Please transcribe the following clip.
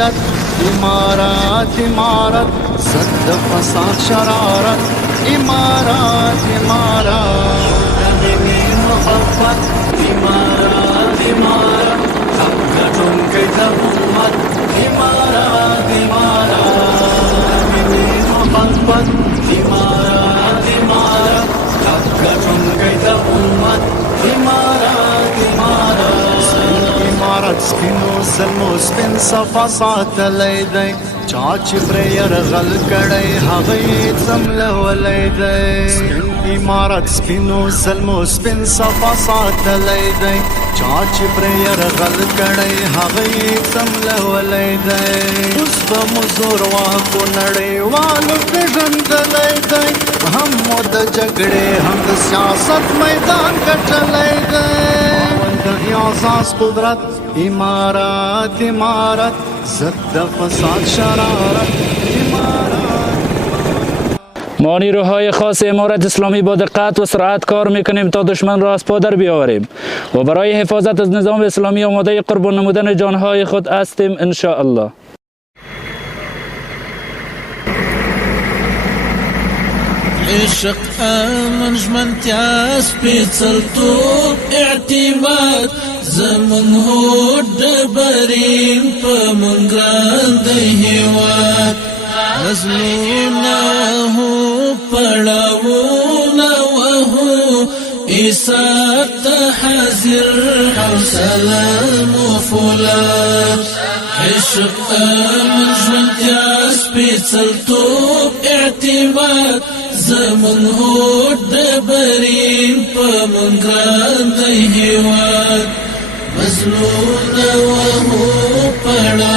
ملت امارات امارت ضد فساد شرارت امارات امارات دمینی محبت امارات امارت حق گټونکی د امت امارات امارت دمینی محبت امارات امارت حق گټونکی د امت امارات امارت امارت سپینو زلمو سپین صفا ساتلی دی چا چې پرې یرغل کړی هغه یې څملولی دی امارت سپینو زلمو سپین صفا ساتلی دی چا چې پرې یرغل کړی هغه یې څملولی دی اوس به مو زور واکو نړیوالو پېژندلی دی هم مو د جګړې هم د سیاست میدان ګټلی دی د اعزاز قدرت امارات امارت ضد فساد شرارت امارات. ما نیروهای خاص امارت اسلامی با دقت و سرعت کار میکنیم تا دشمن را از پا در بیاوریم و برای حفاظت از نظام اسلامی آماده قربان نمودن جانهای خود هستیم ان شاء الله. عشق امن ژمنتیا سپېڅلتوب اعتماد زموږ هوډ ډبرین په موږ ګران دی هېواد نظمونه وهو پړاوونه وهو ایثار ته حاضر حوصله مو فولاد عشق امن ژمنتیا سپېڅلتوب اعتماد زمون هوډ ډبرین په موږ ګران دی هېواد مظلومونه وهو پړاوونه